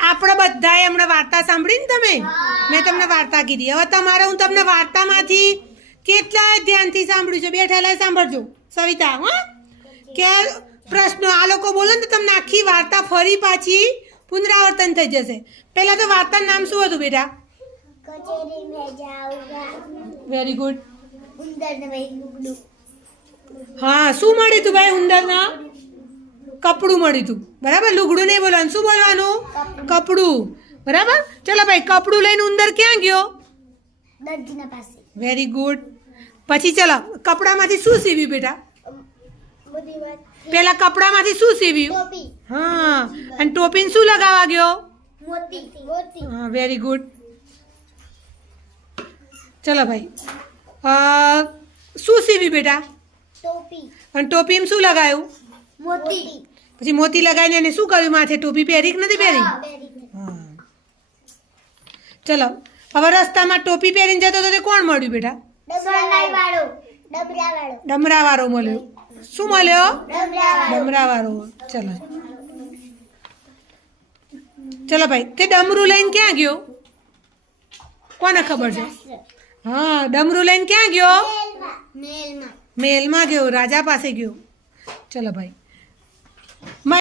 આપણે બધાએ હમણાં વાર્તા સાંભળી ને તમે મેં તમને વાર્તા કીધી હવે તમારે હું તમને વાર્તામાંથી કેટલાય ધ્યાનથી સાંભળ્યું છે બેઠેલા સાંભળજો સવિતા હા કે પ્રશ્નો આ લોકો બોલે ને તો તમને આખી વાર્તા ફરી પાછી પુનરાવર્તન થઈ જશે પહેલા તો વાર્તાનું નામ શું હતું બેટા કચેરી में जाऊंगा વેરી ગુડ उंदर ने वही लुगडू હા શું મળ્યું તું ભાઈ ઉંદરના કપડું મળ્યું તું બરાબર લુગડું નહીં બોલવાનું શું બોલવાનું કપડું બરાબર ચલો ભાઈ કપડું લઈને ઉંદર ક્યાં ગયો દર્જીના પાસે વેરી ગુડ પછી ચલો કપડામાંથી શું સીવ્યું બેટા બધી વાત પેલા કપડામાંથી શું સીવ્યું ટોપી હા અને ટોપીને શું લગાવવા ગયો મોતી મોતી હા વેરી ગુડ ચલો ભાઈ શું સીવ્યું બેટા ટોપી અને ટોપીમાં શું લગાવ્યું મોતી પછી મોતી લગાવીને એને શું કર્યું માથે ટોપી પહેરી કે નથી પહેરી હા ચલો હવે રસ્તામાં ટોપી પહેરીને જતો તો તે કોણ મળ્યું બેટા ડબરાવાળો ડબરાવાળો ડમરાવાળો મળ્યો શું મળ્યો ડબરાવાળો ડમરાવાળો ચલો ચલો ભાઈ તે ડમરું લઈને ક્યાં ગયો કોને ખબર છે હા ડમરું લઈને ક્યાં ગયો મેલમાં મહેલમાં ગયો રાજા પાસે ગયો ચલો ભાઈ